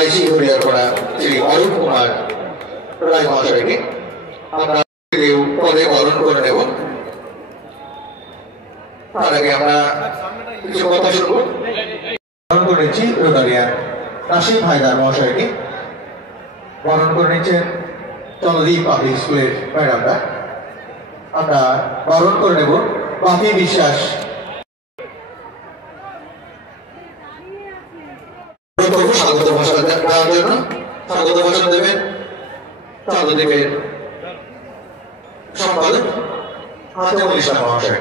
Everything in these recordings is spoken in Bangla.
আইসি হরিয়ারপাড়া শ্রী অরূপ কুমার রায় মহাশয়কে আমরা পদে বরণ করে নেব। তার আগে আমরা কিছু কথা শুনবো। বরণ করে নিচ্ছি রোদারিয়ার রাশিদ হায়দার মহাশয়কে, বরণ করে নিচ্ছেন চন্দ্রদ্বীপ পাবলিক স্কুলের ম্যাডামরা। আমরা বরণ করে নেব বাপি বিশ্বাস। স্বাগত ভাষণ দেওয়ার জন্য স্বাগত ভাষণ দেবেন চন্দ্রদ্বীপের সম্পাদক হাতেমুল ইসলাম মহাশয়।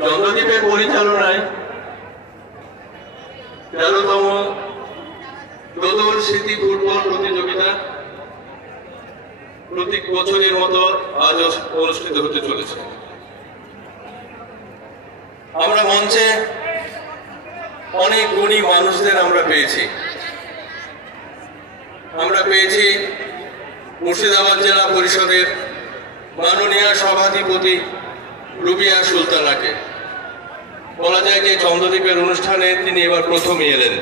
চন্দ্রদ্বীপের পরিচালনায় 13তম দোদল স্মৃতি ফুটবল প্রতিযোগিতা প্রতি বছরের মতো আজও অনুষ্ঠিত হতে চলেছে। আমরা মঞ্চে অনেক গুণী মানুষদের আমরা পেয়েছি মুর্শিদাবাদ জেলা পরিষদের মাননীয় সভাধিপতি রুবিয়া সুলতানাকে। বলা যায় যে চন্দ্রদ্বীপের অনুষ্ঠানে তিনি এবার প্রথমই এলেন।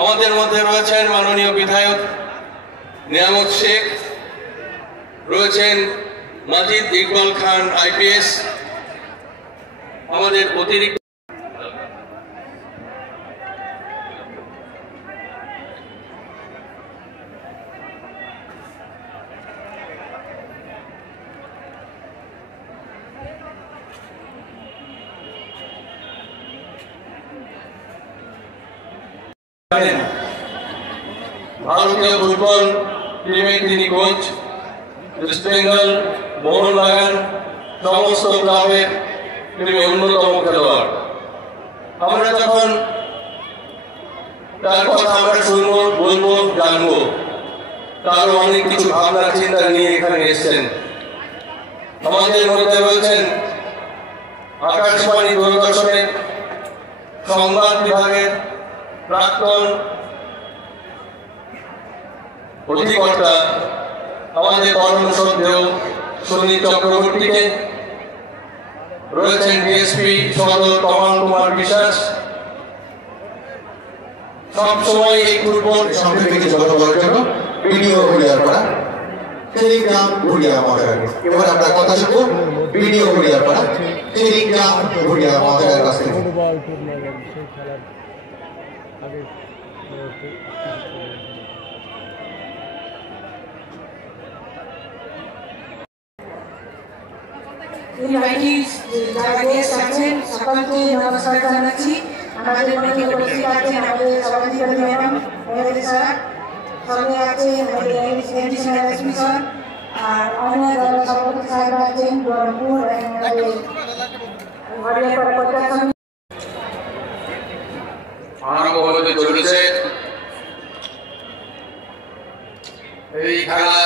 আমাদের মধ্যে রয়েছেন মাননীয় বিধায়ক নিয়ামত শেখ, রয়েছেন মাজিদ ইকবাল খান IPS, আমাদের অতিরিক্ত ভারতীয় ফুটবল টিমের তিনি কোচ, ওয়েস্ট বেঙ্গল, মোহনবাগান সমস্ত ক্লাবের তিনি অন্যতম খেলোয়াড়। আমরা যখন তার কথা আমরা শুনবো, বলবো, জানবো, তারও অনেক কিছু ভাবনা চিন্তা নিয়ে এখানে এসেছেন। আমাদের মধ্যে রয়েছেন আকাশবাণী দূরদর্শনের সংবাদ বিভাগের প্রাক্তন অধিকর্তা আমাদের পরম শ্রদ্ধেয় সুনীল চক্রবর্তীকে, রয়েছেন DSP সদর কমল কুমার বিশ্বাস। সবসময় এই ফুটবল সঙ্গে থেকে যোগাযোগ করার জন্য ভিডিও হরিয়ারপাড়া টেলিগ্রাম ভুড়িয়া মহাশয়। এবার আমরা কথা শুনবো ভিডিও হরিয়ারপাড়া টেলিগ্রাম ভুড়িয়া মহাশয়ের কাছ থেকে। যারা গেস্ট আছেন সকলকে নমস্কার জানাচ্ছি। আমাদের মধ্যে উপস্থিত আছেন আমাদের সভাধিপতি ম্যাডাম স্যার, সঙ্গে আছেন আমাদের এমডি স্যার, এসপি স্যার, আর অন্য যারা সভাপতি সাহেব আছেন বহরমপুর আরম্ভ হতে চলেছে এই খেলা।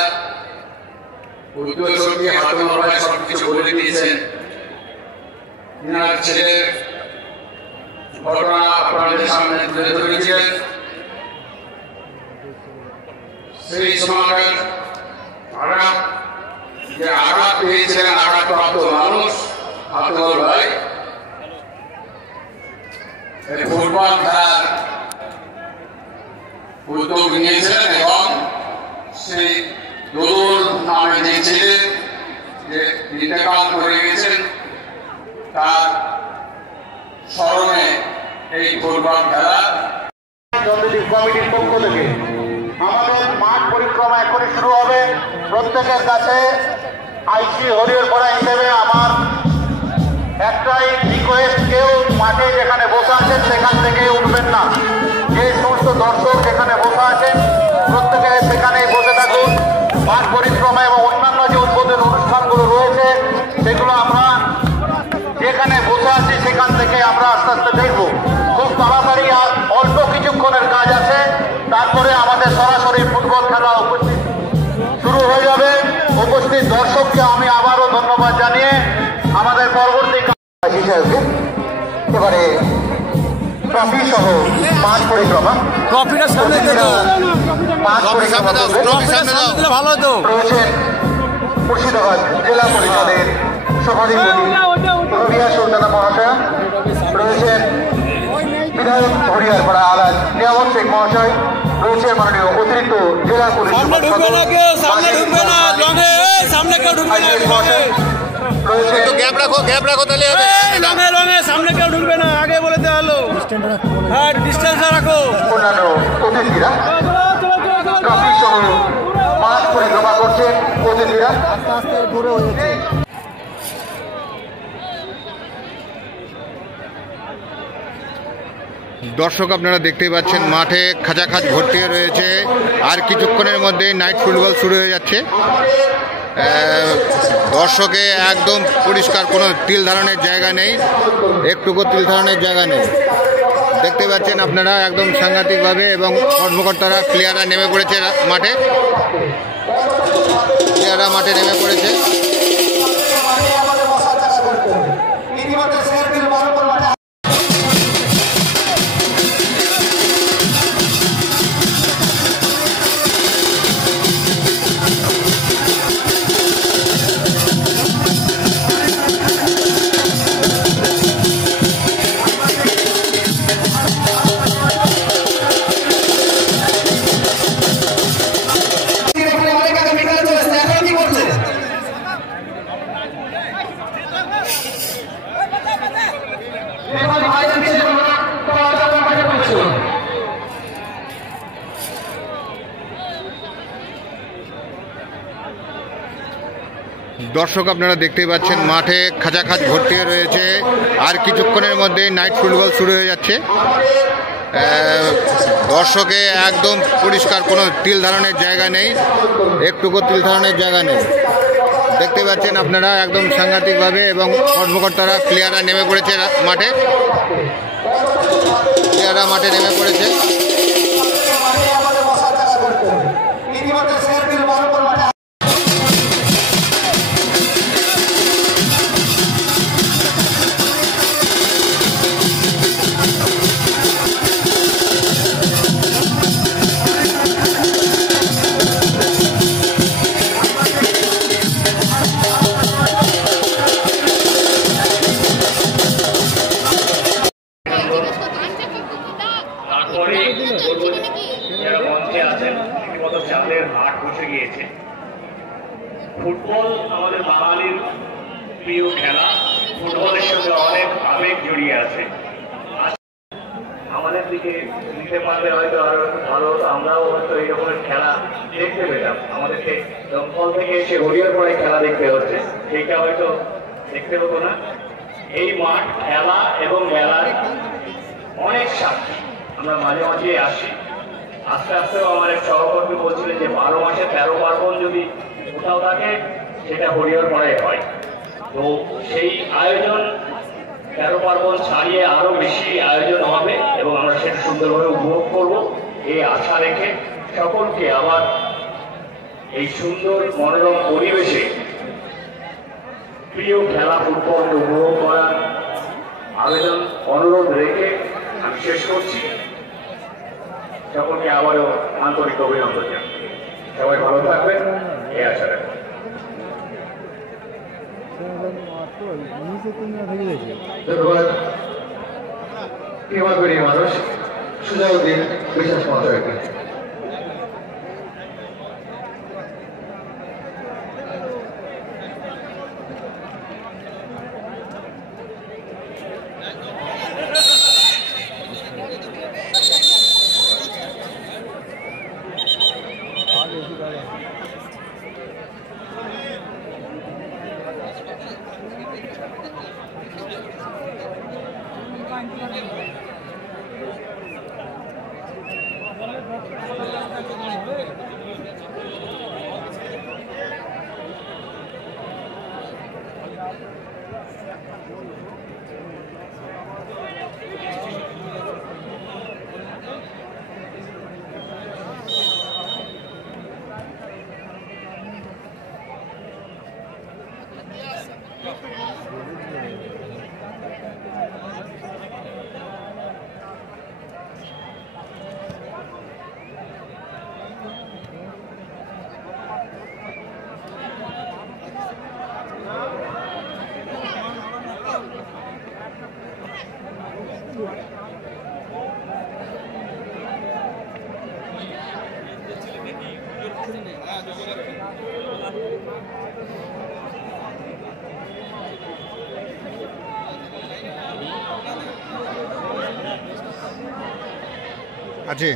উদ্যোগী হাতেমুল ভাই সবকিছু বলে দিয়েছেন। ছেলের ঘটনা আপনাদের সামনে তুলে ধরেছেন। সেই সময় আঘাত পেয়েছিলেন আঘাতপ্রাপ্ত মানুষ হাতেমুল ভাই ফুটবল খেলার উদ্যোগ নিয়েছেন এবং সেই দোদল নামে যে ছিলেন যে ইন্তেকাল করে গেছেন তার স্মরণে এই ফুটবল খেলা চন্দ্রদ্বীপ কমিটির পক্ষ থেকে আমাদের মাঠ পরিক্রমা এখনই শুরু হবে। প্রত্যেকের কাছে আইসি হরিয়ারপাড়া হিসেবে আমার একটাই রিকোয়েস্ট, কেউ মাঠে যেখানে বসে আছেন সেখান থেকে উঠবেন না। যে সমস্ত দর্শক যেখানে বসে আছেন প্রত্যেকে সেখানেই বসে থাকুন। মাঠ পরিক্রমা এবং অন্যান্য যে উদ্বোধন অনুষ্ঠানগুলো রয়েছে সেগুলো আমরা যেখানে বসে আছি সেখান থেকে আমরা আস্তে আস্তে দেখব। খুব তাড়াতাড়ি আর অল্প কিছুক্ষণের কাজ আছে, তারপরে আমাদের সরাসরি ফুটবল খেলা উপস্থিত শুরু হয়ে যাবে। উপস্থিত দর্শককে আমি আবারও ধন্যবাদ জানিয়ে আমাদের পরবর্তী হিসাবে এবারে ট্রফি সহ মাঠ পরিক্রমা ভালো হতো রয়েছেন মুর্শিদাবাদ জেলা পরিষদের সভাধিপতি রবিয়া সুলতানা মহাশয়া, রয়েছেন বিধায়ক হরিয়ারপাড়া আলাজ নিয়ামত শেখ মহাশয়, রয়েছে মাননীয় অতিরিক্ত জেলা পুলিশ অন্যান্য অতিথিরা ট্রফি সহ মাঠ পরিক্রমা করছেন অতিথিরা। দর্শক আপনারা দেখতেই পাচ্ছেন মাঠে খাঁচাখাচ ভর্তি রয়েছে, আর কিছুক্ষণের মধ্যেই নাইট ফুটবল শুরু হয়ে যাচ্ছে। দর্শকে একদম পরিষ্কার, কোনো তিল ধারণের জায়গা নেই, একটুকু তিল ধারণের জায়গা নেই। দেখতে পাচ্ছেন আপনারা একদম সাংঘাতিকভাবে, এবং কর্মকর্তারা প্লেয়াররা নেমে পড়েছে মাঠে, নেমে পড়েছে। দর্শক আপনারা দেখতেই পাচ্ছেন মাঠে খাঁচাখাচ ভর্তি রয়েছে, আর কিছুক্ষণের মধ্যেই নাইট ফুটবল শুরু হয়ে যাচ্ছে। দর্শকে একদম পরিষ্কার, কোনো তিল ধারণের জায়গা নেই, একটুকু তিল ধারণের জায়গা নেই। দেখতে পাচ্ছেন আপনারা একদম সাংঘাতিকভাবে, এবং কর্মকর্তারা প্লেয়াররা নেমে পড়েছে মাঠে, নেমে পড়েছে। ফুটবল আমাদের বাঙালির প্রিয় খেলা, ফুটবলের সঙ্গে অনেক আবেগ জড়িয়ে আছে। আমাদের দিকে নিতে পারলে হয়তো আরো ভালো হতো, আমরাও হয়তো এই রকমের খেলা দেখতে পেতাম। আমাদেরকে দমকল থেকে এসে হরিয়ারপাড়ায় খেলা দেখতে হচ্ছে, সেইটা হয়তো দেখতে হতো না। এই মাঠ খেলা এবং মেলার অনেক সাক্ষী, আমরা মাঝে মাঝে আসি। আস্তে আস্তেও আমার এক সহকর্মী বলছিলেন যে 12 মাসে 13 পার্বণ যদি কোথাও থাকে সেটা হরিয়ারপাড়ায় হয়। তো সেই আয়োজন 13 পার্বণ ছাড়িয়ে আরো বেশি আয়োজন হবে, এবং আমরা সেটা সুন্দরভাবে উপভোগ করব এই আশা রেখে সকলকে আবার এই সুন্দর মনোরম পরিবেশে প্রিয় খেলা ফুটবল উপভোগ করার আবেদন অনুরোধ রেখে আমি শেষ করছি। সকলকে আবারও আন্তরিক অভিনন্দন জানাই। সবাই ভালো থাকবেন, এই আশা রাখবেন। ধন্যবাদ মানুষ সুজাউদ্দিন বিশ্বাস মহাশয়কে। আছে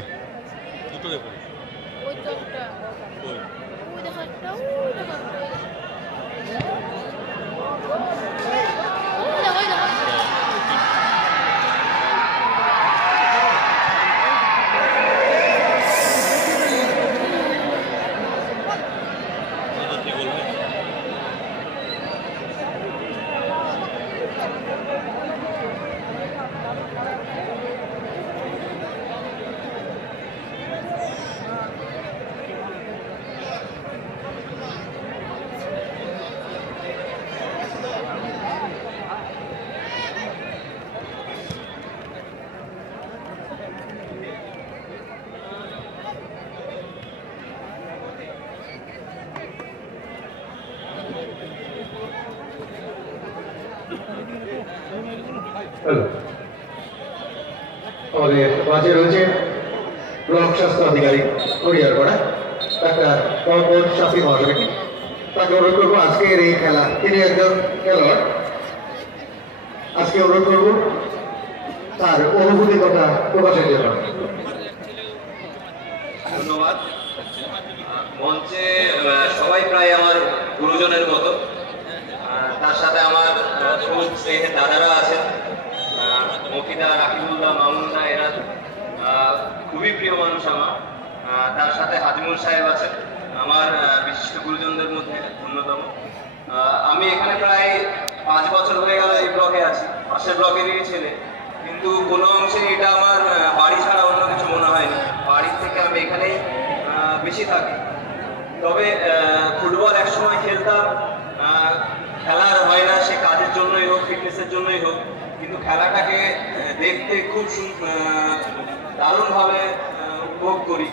আমাদের মাঝে রয়েছে ব্লক স্বাস্থ্য আধিকারিক হরিয়ারপাড়া ডাক্তার মোহাম্মদ শাফি মহাশয়কে। তাকে অনুরোধ করবো আজকের এই খেলা, তিনি একজন খেলোয়াড়, আজকে অনুরোধ করবো তার অনুভূতির কথা প্রকাশের জন্য। ধন্যবাদ। মঞ্চে সবাই প্রায় আমার গুরুজনের মতো, তার সাথে আমার খুব স্নেহের দাদারা আছেন, মকিদা, রাকিবুল্লাহ, মামুনদা, এরা খুবই প্রিয় মানুষ আমার। তার সাথে হাজিমুল সাহেব আছেন, আমার বিশিষ্ট গুরুজনদের মধ্যে অন্যতম। আমি এখানে প্রায় 5 বছর হয়ে গেল এই ব্লকে আছি, পাশের ব্লকেরই ছেলে, কিন্তু কোনো অংশে এটা আমার বাড়ি ছাড়া অন্য কিছু মনে হয়নি। বাড়ির থেকে আমি এখানেই বেশি থাকি। তবে ফুটবল একসময় খেলতাম, খেলার হয় না, সে কাজের জন্যই হোক, ফিটনেসের জন্যই হোক, কিন্তু খেলাটাকে দেখতে খুব দারুণভাবে উপভোগ করি।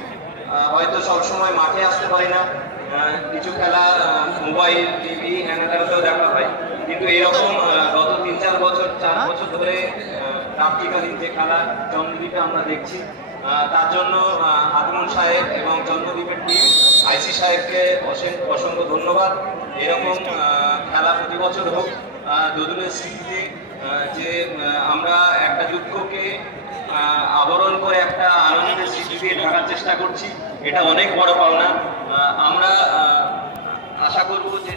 হয়তো সবসময় মাঠে আসতে পারি না, কিছু খেলা মোবাইল, টিভি, হ্যান্ডেলেও দেখা হয়, কিন্তু এরকম গত 3-4 বছর, 4 বছর ধরে রাত্রিকালীন যে খেলা জন্মদ্বীপে আমরা দেখছি, তার জন্য আদমুল সাহেব এবং জন্মদ্বীপের টিম, আইসি সাহেবকে অসংখ্য ধন্যবাদ। এরকম খেলা প্রতি বছর হোক, দোদুলের স্মৃতিতে, যে আমরা একটা দুঃখকে আবরণ করে একটা আনন্দের স্মৃতি দিয়ে ঢাকার চেষ্টা করছি, এটা অনেক বড় পাওনা। আমরা আশা করব যে